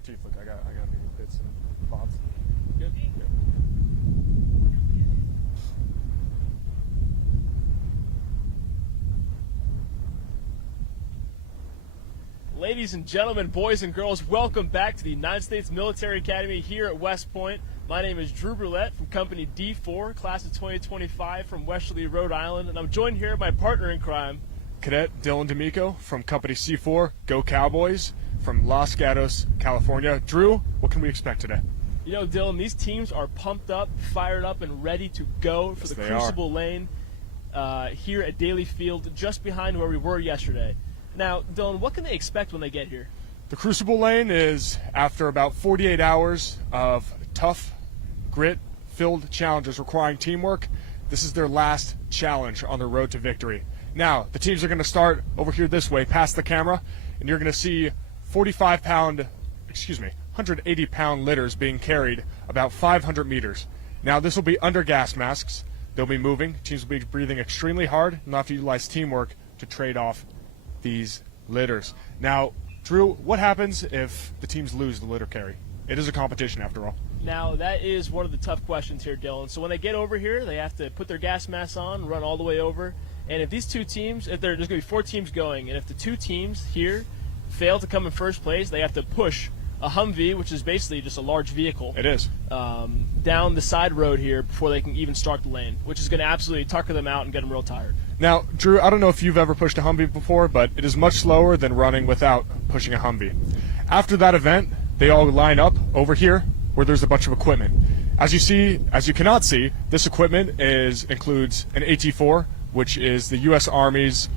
my teeth look? I got any bits and bobs. Good? Yeah. Ladies and gentlemen, boys and girls, welcome back to the United States Military Academy here at West Point. My name is Drew Brulette from Company D4, class of 2025 from Westerly, Rhode Island, and I'm joined here by my partner in crime, Cadet Dylan D'Amico from Company C4, Go Cowboys, from Los Gatos, California. Drew, what can we expect today? You know, Dylan, these teams are pumped up, fired up, and ready to go for the Crucible lane here at Daly Field, just behind where we were yesterday. Now, Dylan, what can they expect when they get here? The Crucible lane is, after about 48 hours of tough, grit-filled challenges requiring teamwork, this is their last challenge on their road to victory. Now, the teams are going to start over here this way, past the camera, and you're going to see 180-pound litters being carried about 500 meters. Now, this will be under gas masks. They'll be moving. Teams will be breathing extremely hard, and they'll have to utilize teamwork to trade off these litters. Now, Drew, what happens if the teams lose the litter carry? It is a competition after all. Now, that is one of the tough questions here, Dylan. So when they get over here, they have to put their gas masks on, run all the way over. And if these two teams, there's going to be 4 teams going, and if the 2 teams here fail to come in first place, they have to push a Humvee, which is basically just a large vehicle. It is. Down the side road here before they can even start the lane, which is going to absolutely tucker them out and get them real tired. Now, Drew, I don't know if you've ever pushed a Humvee before, but it is much slower than running without pushing a Humvee. After that event, they all line up over here where there's a bunch of equipment. As you cannot see, this equipment includes an AT-4, which is the U.S. Army's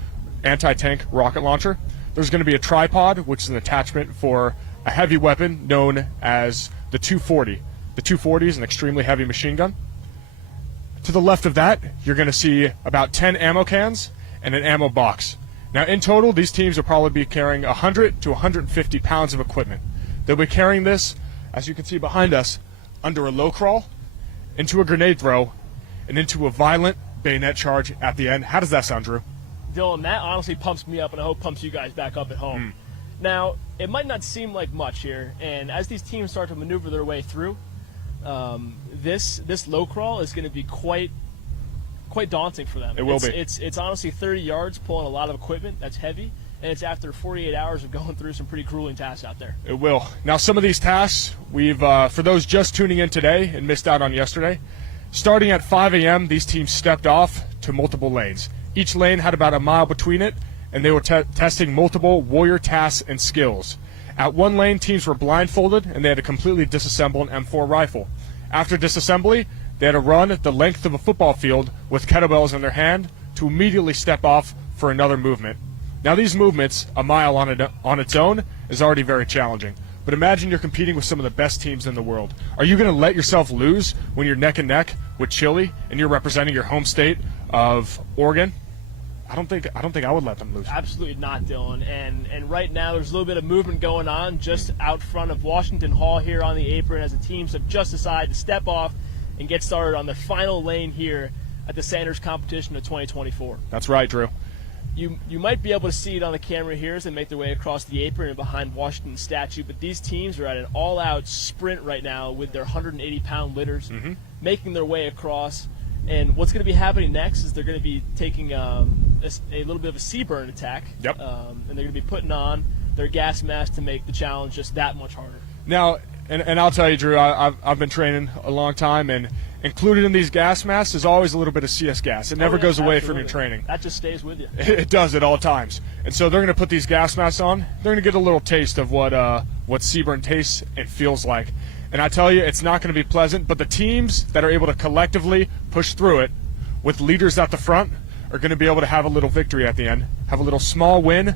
anti-tank rocket launcher. There's going to be a tripod, which is an attachment for a heavy weapon known as the 240. The 240 is an extremely heavy machine gun. To the left of that, you're going to see about 10 ammo cans and an ammo box. Now, in total, these teams will probably be carrying 100 to 150 pounds of equipment. They'll be carrying this, as you can see behind us, under a low crawl, into a grenade throw, and into a violent bayonet charge at the end. How does that sound, Drew? Dylan, that honestly pumps me up, and I hope pumps you guys back up at home. Now, it might not seem like much here, and as these teams start to maneuver their way through, this low crawl is going to be quite daunting for them. It will be. It's honestly 30 yards pulling a lot of equipment that's heavy, and it's after 48 hours of going through some pretty grueling tasks out there. It will. Now, some of these tasks, for those just tuning in today and missed out on yesterday, starting at 5 a.m., these teams stepped off to multiple lanes. Each lane had about a mile between it, and they were testing multiple warrior tasks and skills. At one lane, teams were blindfolded, and they had to completely disassemble an M4 rifle. After disassembly, they had to run the length of a football field with kettlebells in their hand to immediately step off for another movement. Now, these movements, a mile on its own, is already very challenging. But imagine you're competing with some of the best teams in the world. Are you going to let yourself lose when you're neck and neck with Chile and you're representing your home state of Oregon? I don't think I would let them lose. Absolutely not, Dylan. And right now there's a little bit of movement going on just out front of Washington Hall here on the apron as the teams have just decided to step off and get started on the final lane here at the Sandhurst competition of 2024. That's right, Drew. You might be able to see it on the camera here as they make their way across the apron and behind Washington's statue, but these teams are at an all-out sprint right now with their 180-pound litters, making their way across. And what's going to be happening next is they're going to be taking a little bit of a sea burn attack. Yep. And they're going to be putting on their gas mask to make the challenge just that much harder. Now, and I'll tell you, Drew, I've been training a long time, and included in these gas masks is always a little bit of CS gas. It never goes away from your training. That just stays with you. It does at all times. And so they're going to put these gas masks on. They're going to get a little taste of what Seaburn tastes and feels like. And I tell you, it's not going to be pleasant, but the teams that are able to collectively push through it with leaders at the front are going to be able to have a little victory at the end, have a little small win,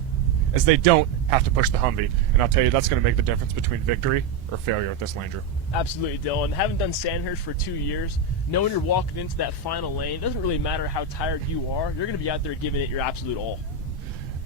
as they don't have to push the Humvee. And I'll tell you, that's going to make the difference between victory or failure at this lane, Drew. Absolutely, Dylan. Having done Sandhurst for 2 years, knowing you're walking into that final lane, it doesn't really matter how tired you are. You're going to be out there giving it your absolute all.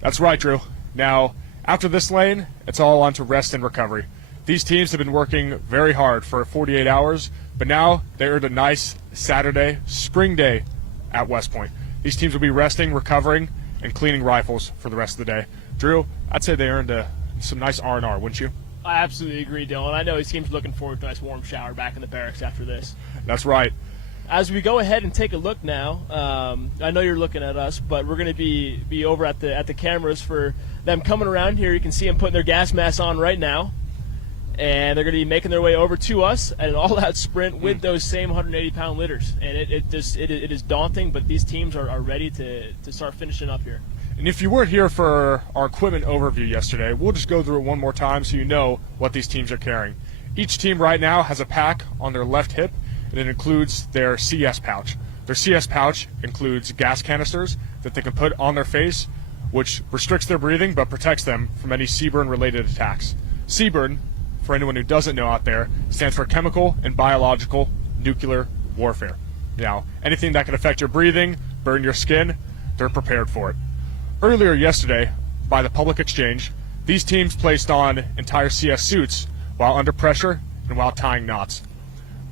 That's right, Drew. Now, after this lane, it's all on to rest and recovery. These teams have been working very hard for 48 hours, but now they earned a nice Saturday, spring day at West Point. These teams will be resting, recovering, and cleaning rifles for the rest of the day. Drew, I'd say they earned some nice R&R, wouldn't you? I absolutely agree, Dylan. I know he seems looking forward to a nice warm shower back in the barracks after this. That's right. As we go ahead and take a look now, I know you're looking at us, but we're going to be over at the cameras for them coming around here. You can see them putting their gas masks on right now, and they're going to be making their way over to us at an all-out sprint with those same 180-pound litters. And it is daunting, but these teams are ready to start finishing up here. And if you weren't here for our equipment overview yesterday, we'll just go through it one more time so you know what these teams are carrying. Each team right now has a pack on their left hip, and it includes their CS pouch. Their CS pouch includes gas canisters that they can put on their face, which restricts their breathing but protects them from any CBRN-related attacks. CBRN, for anyone who doesn't know out there, stands for chemical and biological nuclear warfare. Now, anything that can affect your breathing, burn your skin, they're prepared for it. Earlier yesterday, by the public exchange, these teams placed on entire CS suits while under pressure and while tying knots.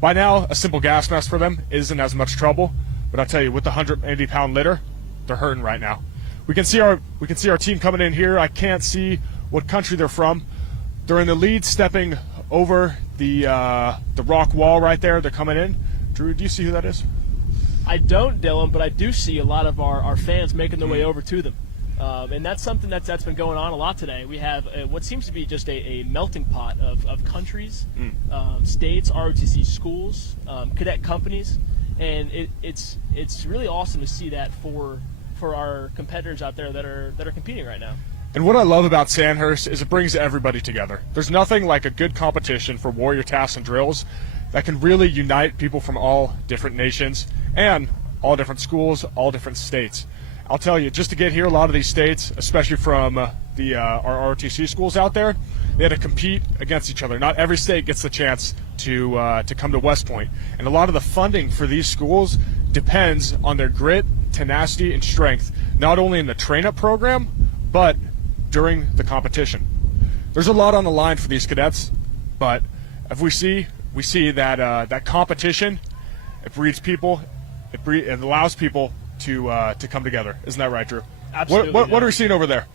By now, a simple gas mask for them isn't as much trouble, but I'll tell you, with the 180-pound litter, they're hurting right now. We can see our team coming in here. I can't see what country they're from. They're in the lead, stepping over the rock wall right there. They're coming in. Drew, do you see who that is? I don't, Dylan, but I do see a lot of our fans making their way over to them. And that's something that's been going on a lot today. We have what seems to be just a melting pot of countries, states, ROTC schools, cadet companies, and it's really awesome to see that for our competitors out there that are competing right now. And what I love about Sandhurst is it brings everybody together. There's nothing like a good competition for warrior tasks and drills that can really unite people from all different nations and all different schools, all different states. I'll tell you, just to get here, a lot of these states, especially from our ROTC schools out there, they had to compete against each other. Not every state gets the chance to come to West Point. And a lot of the funding for these schools depends on their grit, tenacity, and strength, not only in the train-up program, but during the competition. There's a lot on the line for these cadets, but if we see that competition, it breeds people, it allows people to come together. Isn't that right, Drew? Absolutely. What are we seeing over there?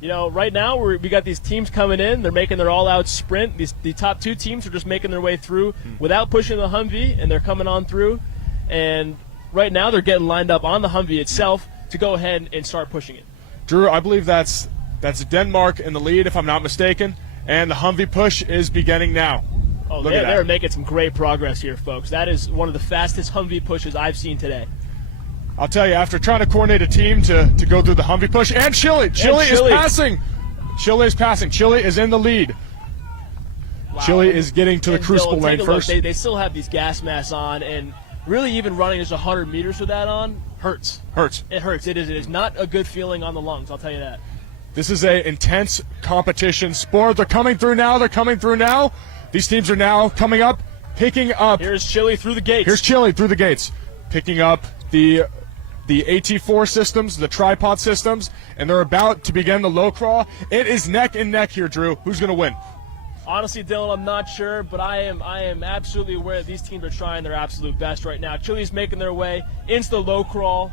You know, right now we got these teams coming in. They're making their all-out sprint. The top two teams are just making their way through without pushing the Humvee, and they're coming on through. And right now they're getting lined up on the Humvee itself to go ahead and start pushing it. Drew, I believe that's Denmark in the lead, if I'm not mistaken, and the Humvee push is beginning now. Oh, they're making some great progress here, folks. That is one of the fastest Humvee pushes I've seen today. I'll tell you, after trying to coordinate a team to go through the Humvee push, and Chile is passing. Chile is passing. Chile is in the lead. Wow. Chile is getting to the Crucible lane first. They still have these gas masks on, and really even running just 100 meters with that on hurts. It hurts. It is not a good feeling on the lungs, I'll tell you that. This is an intense competition sport. They're coming through now. These teams are now coming up, picking up. Here's Chile through the gates. Picking up the AT4 systems, the tripod systems, and they're about to begin the low crawl. It is neck and neck here, Drew. Who's going to win? Honestly, Dylan, I'm not sure, but I am absolutely aware that these teams are trying their absolute best right now. Chile's making their way into the low crawl,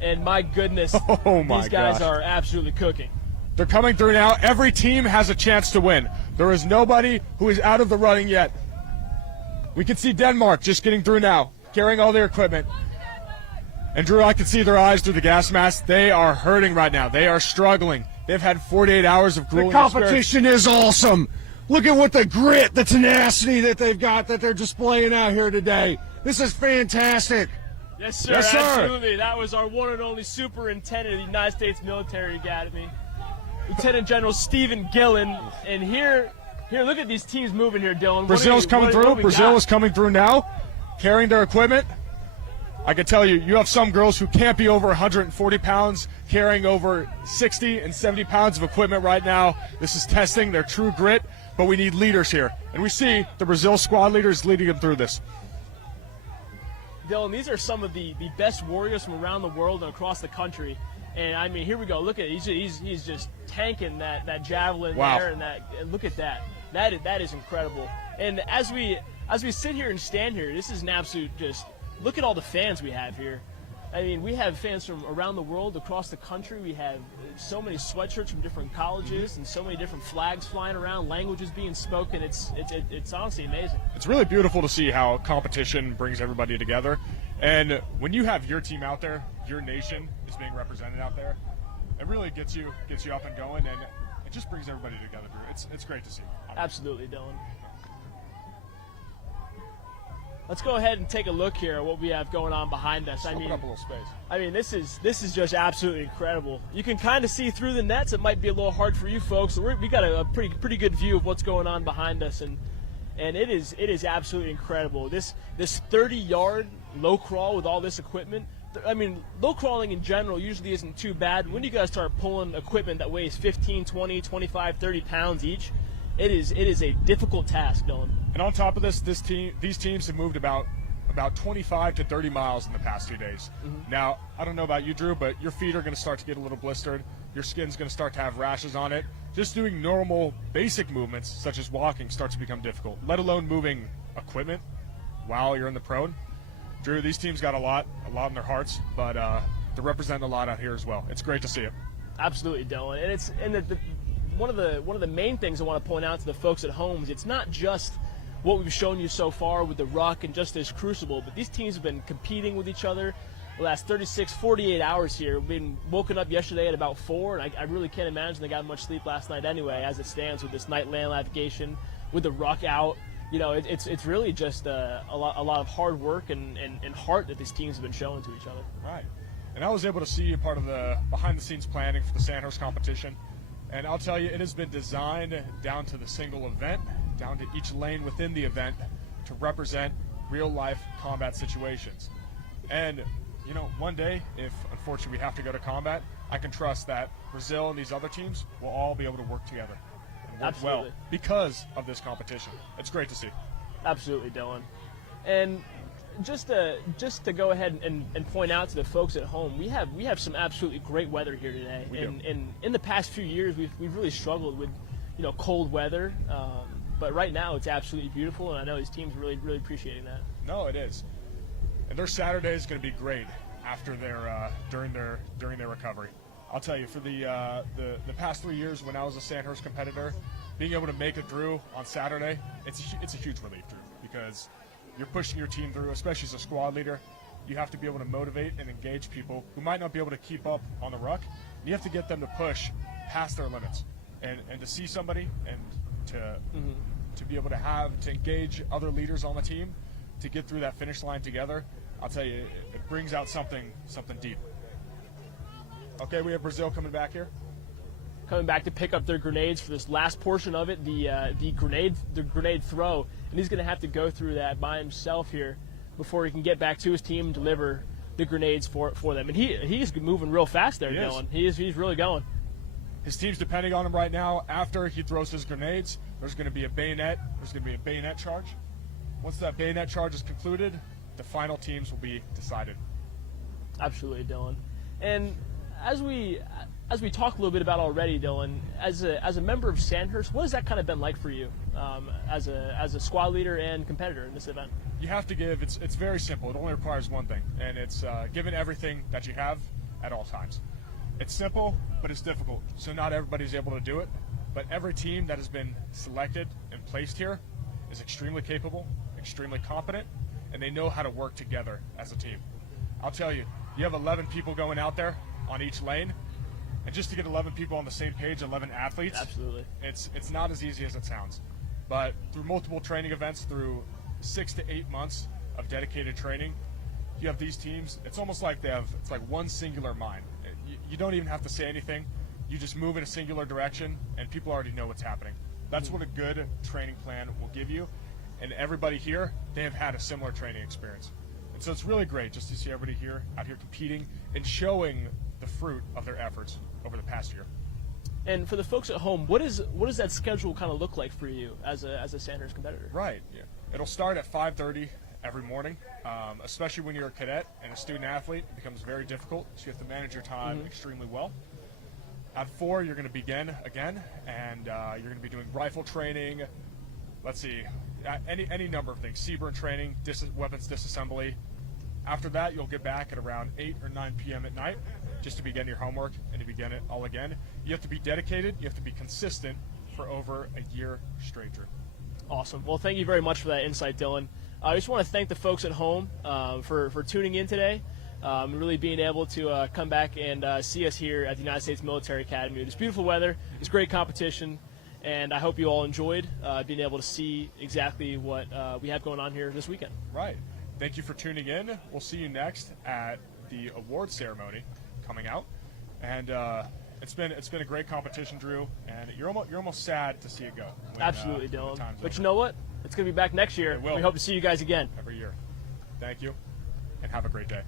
and my goodness, these guys are absolutely cooking. They're coming through now. Every team has a chance to win. There is nobody who is out of the running yet. We can see Denmark just getting through now, carrying all their equipment. And Drew, I can see their eyes through the gas mask. They are hurting right now. They are struggling. They've had 48 hours of grueling. The competition is awesome. Look at what the grit, the tenacity that they've got, that they're displaying out here today. This is fantastic. Yes, sir. Yes, sir. Absolutely. That was our one and only superintendent of the United States Military Academy, Lieutenant General Stephen Gillen. And here, look at these teams moving here, Dylan. Brazil's coming through. Brazil is coming through now, carrying their equipment. I can tell you, you have some girls who can't be over 140 pounds, carrying over 60 and 70 pounds of equipment right now. This is testing their true grit, but we need leaders here. And we see the Brazil squad leaders leading them through this. Dylan, these are some of the best warriors from around the world and across the country. And, I mean, here we go. Look at it. He's just tanking that javelin there. And look at that. That is incredible. And as we sit here and stand here, this is an absolute just – look at all the fans we have here. I mean, we have fans from around the world, across the country. We have so many sweatshirts from different colleges and so many different flags flying around, languages being spoken. It's honestly amazing. It's really beautiful to see how competition brings everybody together. And when you have your team out there, your nation is being represented out there, it really gets you up and going, and it just brings everybody together. It's great to see. Absolutely, Dylan. Let's go ahead and take a look here at what we have going on behind us. Open up a little space. I mean, this is just absolutely incredible. You can kind of see through the nets. It might be a little hard for you folks. We got a pretty good view of what's going on behind us, and it is absolutely incredible. This 30-yard low crawl with all this equipment. I mean, low crawling in general usually isn't too bad. When you guys start pulling equipment that weighs 15, 20, 25, 30 pounds each, it is a difficult task, Dylan. And on top of this, these teams have moved about 25 to 30 miles in the past 2 days. Mm-hmm. Now, I don't know about you, Drew, but your feet are going to start to get a little blistered. Your skin's going to start to have rashes on it. Just doing normal, basic movements, such as walking, starts to become difficult, let alone moving equipment while you're in the prone. Drew, these teams got a lot in their hearts, but they're representing a lot out here as well. It's great to see it. Absolutely, Dylan. And one of the main things I want to point out to the folks at home is it's not just what we've shown you so far with the ruck and just this Crucible, but these teams have been competing with each other the last 36, 48 hours here. We've been woken up yesterday at about 4, and I really can't imagine they got much sleep last night anyway, as it stands with this night land navigation, with the ruck out. You know, it's really just a lot of hard work and heart that these teams have been showing to each other. Right. And I was able to see a part of the behind-the-scenes planning for the Sandhurst competition. And I'll tell you, it has been designed down to the single event, down to each lane within the event, to represent real-life combat situations. And, you know, one day, if unfortunately we have to go to combat, I can trust that Brazil and these other teams will all be able to work together and work well because of this competition. It's great to see. Absolutely, Dylan. And just to go ahead and point out to the folks at home, we have some absolutely great weather here today. And in the past few years, we've really struggled with, you know, cold weather. But right now, it's absolutely beautiful, and I know these teams are really appreciating that. No, it is. And their Saturday is going to be great after their during their recovery. I'll tell you, for the past 3 years when I was a Sandhurst competitor, being able to make it through on Saturday, it's a huge relief, Drew, because you're pushing your team through, especially as a squad leader. You have to be able to motivate and engage people who might not be able to keep up on the ruck. You have to get them to push past their limits, and to see somebody and to be able to engage other leaders on the team to get through that finish line together. I'll tell you, it brings out something deep. Okay, we have Brazil coming back here. Coming back to pick up their grenades for this last portion of it, the grenade throw, and he's going to have to go through that by himself here before he can get back to his team and deliver the grenades for them. And he's moving real fast there, Dylan. He's really going. His team's depending on him right now. After he throws his grenades, there's going to be a bayonet. There's going to be a bayonet charge. Once that bayonet charge is concluded, the final teams will be decided. Absolutely, Dylan. And as we talked a little bit about already, Dylan, as a member of Sandhurst, what has that kind of been like for you as a squad leader and competitor in this event? You have to give. It's very simple. It only requires one thing, and it's giving everything that you have at all times. It's simple, but it's difficult. So not everybody's able to do it, but every team that has been selected and placed here is extremely capable, extremely competent, and they know how to work together as a team. I'll tell you, you have 11 people going out there on each lane, and just to get 11 people on the same page, 11 athletes, absolutely, it's not as easy as it sounds. But through multiple training events, through 6 to 8 months of dedicated training, you have these teams. It's almost like it's like one singular mind. You don't even have to say anything. You just move in a singular direction, and people already know what's happening. That's what a good training plan will give you. And everybody here, they have had a similar training experience. And so it's really great just to see everybody out here competing and showing the fruit of their efforts over the past year. And for the folks at home, what does that schedule kind of look like for you as a Sandhurst competitor? Right. Yeah. It'll start at 5:30 every morning, especially when you're a cadet and a student athlete. It becomes very difficult, so you have to manage your time extremely well. At 4, you're going to begin again, and you're going to be doing rifle training. Let's see, any number of things. CBRN training, weapons disassembly, After that, you'll get back at around 8 or 9 p.m. at night just to begin your homework and to begin it all again. You have to be dedicated. You have to be consistent for over a year straight, Drew. Awesome. Well, thank you very much for that insight, Dylan. I just want to thank the folks at home for tuning in today, and really being able to come back and see us here at the United States Military Academy. It's beautiful weather. It's great competition, and I hope you all enjoyed being able to see exactly what we have going on here this weekend. Right. Thank you for tuning in. We'll see you next at the award ceremony coming out, and it's been a great competition, Drew. And you're almost sad to see it go. When, Absolutely, when Dylan. the time's But over. you know what? It's going to be back next year. It will. We hope to see you guys again. Every year. Thank you, and have a great day.